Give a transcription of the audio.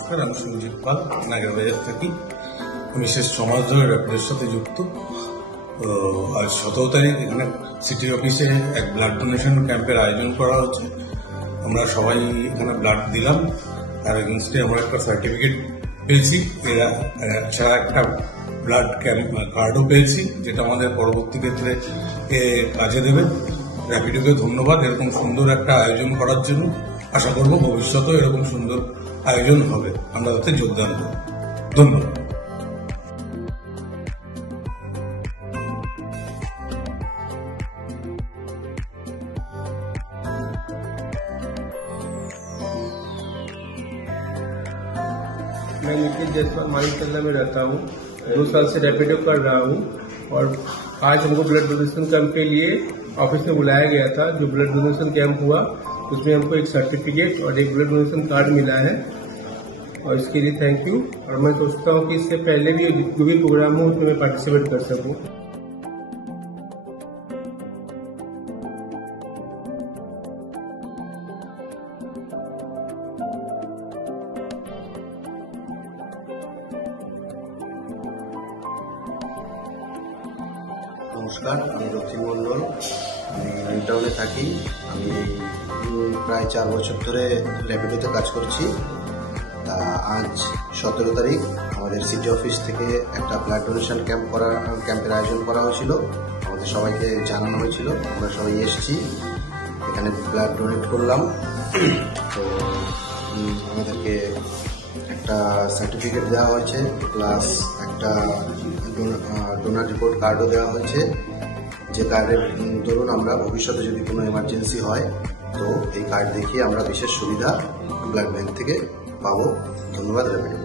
নমস্কার, আমি সঞ্জিত পাল, নাগেরবাজার থাকি। আমি শেষ সমাজ ধরে র্যাপিডের সাথে যুক্ত। আজ 17 তারিখ এখানে সিটি অফিসে এক ব্লাড ডোনেশন ক্যাম্পের আয়োজন করা হচ্ছে। আমরা সবাই এখানে ব্লাড দিলাম, তার এগেনস্টে আমরা একটা সার্টিফিকেট পেয়েছি, এছাড়া একটা ব্লাড কার্ডও পেয়েছি, যেটা আমাদের পরবর্তী ক্ষেত্রে কাজে দেবে। র্যাপিডোকে ধন্যবাদ এরকম সুন্দর একটা আয়োজন করার জন্য। আশা করব ভবিষ্যতেও এরকম সুন্দর আয়োজন হবে, আমরা তাতে যোগদান দেব। ধন্যবাদ। मैं निखिल जायसवाल मानिकतला में रहता हूँ। 2 साल से रैपिडो कर रहा हूँ और आज हमको ब्लड डोनेशन कैंप के लिए ऑफिस में बुलाया गया था। जो ब्लड डोनेशन कैंप हुआ उसमें हमको एक सर्टिफिकेट और एक ब्लड डोनेशन कार्ड मिला है और इसके लिए थैंक यू। और मैं सोचता हूँ कि इससे पहले भी जो भी प्रोग्राम हो उसमें मैं पार्टिसिपेट कर सकूँ। নমস্কার, আমি রক্তিম মণ্ডল, আমি নিউ টাউনে থাকি। আমি প্রায় 4 বছর ধরে র্যাপিডোতে কাজ করছি। তা আজ 17 তারিখ আমাদের সিটি অফিস থেকে একটা ব্লাড ডোনেশন ক্যাম্পের আয়োজন করা হয়েছিল। আমাদের সবাইকে জানানো হয়েছিল, আমরা সবাই এসেছি, এখানে ব্লাড ডোনেট করলাম। তো আমাদেরকে একটা সার্টিফিকেট দেওয়া হয়েছে, প্লাস একটা ডোনার রিপোর্ট কার্ডও দেওয়া হয়েছে, যে কার্ডের ধরুন আমরা ভবিষ্যতে যদি কোনো এমার্জেন্সি হয় তো এই কার্ড দেখিয়ে আমরা বিশেষ সুবিধা ব্লাড ব্যাংক থেকে পাবো। ধন্যবাদ র্যাপিডো।